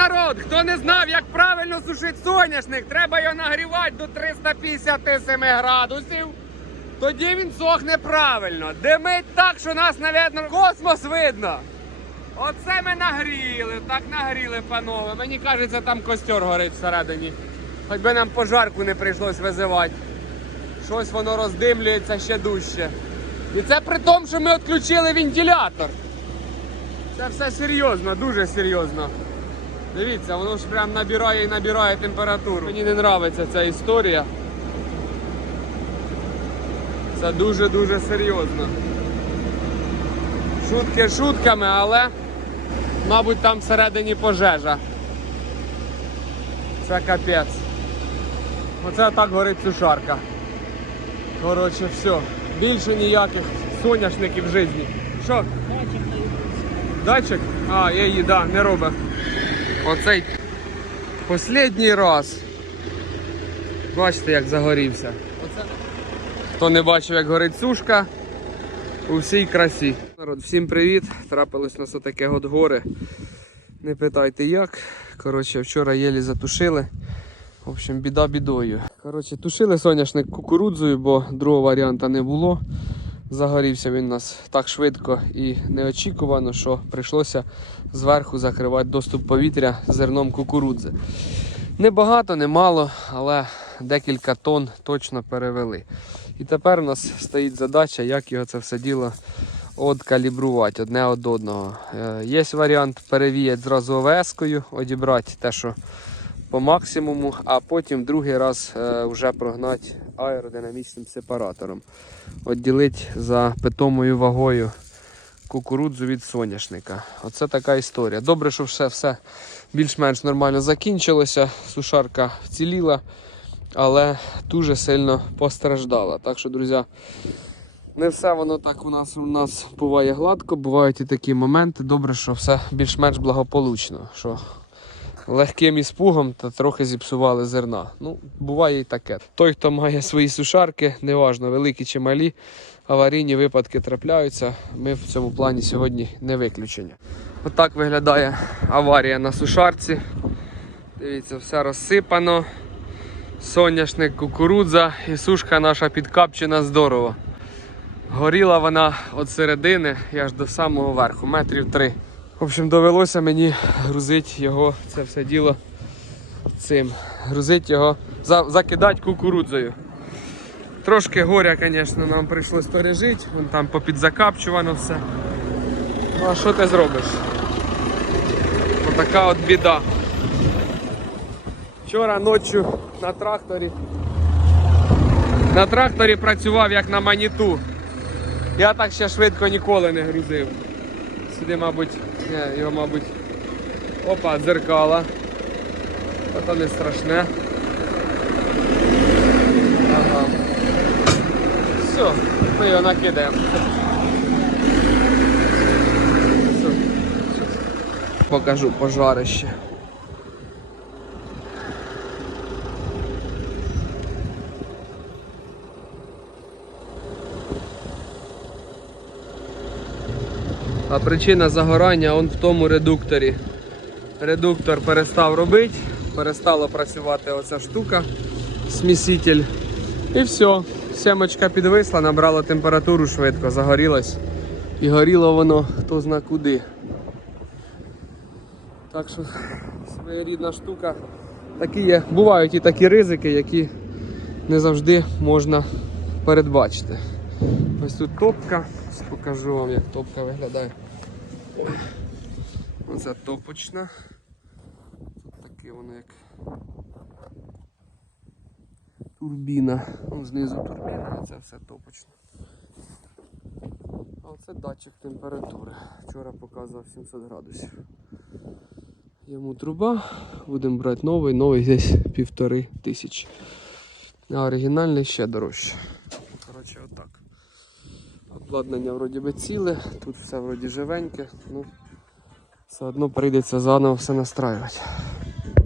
народ, хто не знав, як правильно сушити соняшник, треба його нагрівати до 357 градусів. Тоді він сохне правильно. Димить так, що нас, навіть, космос видно. Оце ми нагріли, так нагріли, панове. Мені кажеться, там костер горить всередині. Хоч би нам пожарку не прийшлось визивати. Щось воно роздимлюється ще дужче. І це при тому, що ми відключили вентилятор. Це все серйозно, дуже серйозно. Дивіться, воно ж прям набирає і набирає температуру. Мені не подобається ця історія. Це дуже-дуже серйозно. Шутки шутками, але, мабуть, там всередині пожежа. Це капець. Оце так горить сушарка. Коротше, все. Більше ніяких соняшників в житті. Що? Датчик? А, є їда, не робить. Оцей останній раз. Бачите, як загорівся. Хто не бачив, як горить сушка, у всій красі. Народ, всім привіт! Трапилось нас отаке от горе. Не питайте як. Коротше, вчора єлі затушили. В общем, біда бідою. Коротше, тушили соняшник кукурудзою, бо другого варіанта не було. Загорівся він у нас так швидко і неочікувано, що прийшлося зверху закривати доступ повітря зерном кукурудзи. Небагато, немало, але декілька тонн точно перевели. І тепер у нас стоїть задача, як його це все діло откалібрувати одне од одного. Е, Є варіант перевіяти зразу ОВС-кою, одібрати те, що по максимуму, а потім другий раз е, вже прогнати аеродинамічним сепаратором. Відділити за питомою вагою кукурудзу від соняшника. Оце така історія. Добре, що все, все більш-менш нормально закінчилося. Сушарка вціліла, але дуже сильно постраждала. Так що, друзі, не все воно так у нас у нас буває гладко, бувають і такі моменти. Добре, що все більш-менш благополучно. Що легким іспугом та трохи зіпсували зерна. Ну, буває і таке. Той, хто має свої сушарки, неважно, великі чи малі, аварійні випадки трапляються. Ми в цьому плані сьогодні не виключення. Отак виглядає аварія на сушарці. Дивіться, все розсипано. Соняшник, кукурудза і сушка наша підкапчена здорово. Горіла вона від середини аж до самого верху, метрів три. В общем, довелося мені грузити його, це все діло цим. Грузити його, за, закидати кукурудзою. Трошки горя, звісно, нам прийшлось пережити, вон там попідзакапчувано все. Ну а що ти зробиш? Отака от біда. Вчора ночі на тракторі. На тракторі працював як на маніту. Я так ще швидко ніколи не грузив. Сюди, мабуть, не, його, мабуть. Опа, дзеркала. Ото не страшне. Ага. Все, ми його накидаємо. Покажу пожарище. А причина загорання он в тому редукторі. Редуктор перестав робити, перестала працювати оця штука, сміситель. І все. Семочка підвисла, набрала температуру швидко, загорілась. І горіло воно хто зна куди. Так що своєрідна штука. Такі є. Бувають і такі ризики, які не завжди можна передбачити. Ось тут топка. Покажу вам, як топка виглядає. Оце топочна. Тут таке воно як турбіна. Вон знизу турбіна, а це все топочне. А оце датчик температури. Вчора показував 700 градусів. Йому труба, будемо брати новий, новий десь півтори тисячі. А оригінальний ще дорожче. Обладнання вроді би ціле, тут все вроді живеньке, ну все одно прийдеться заново все настраювати.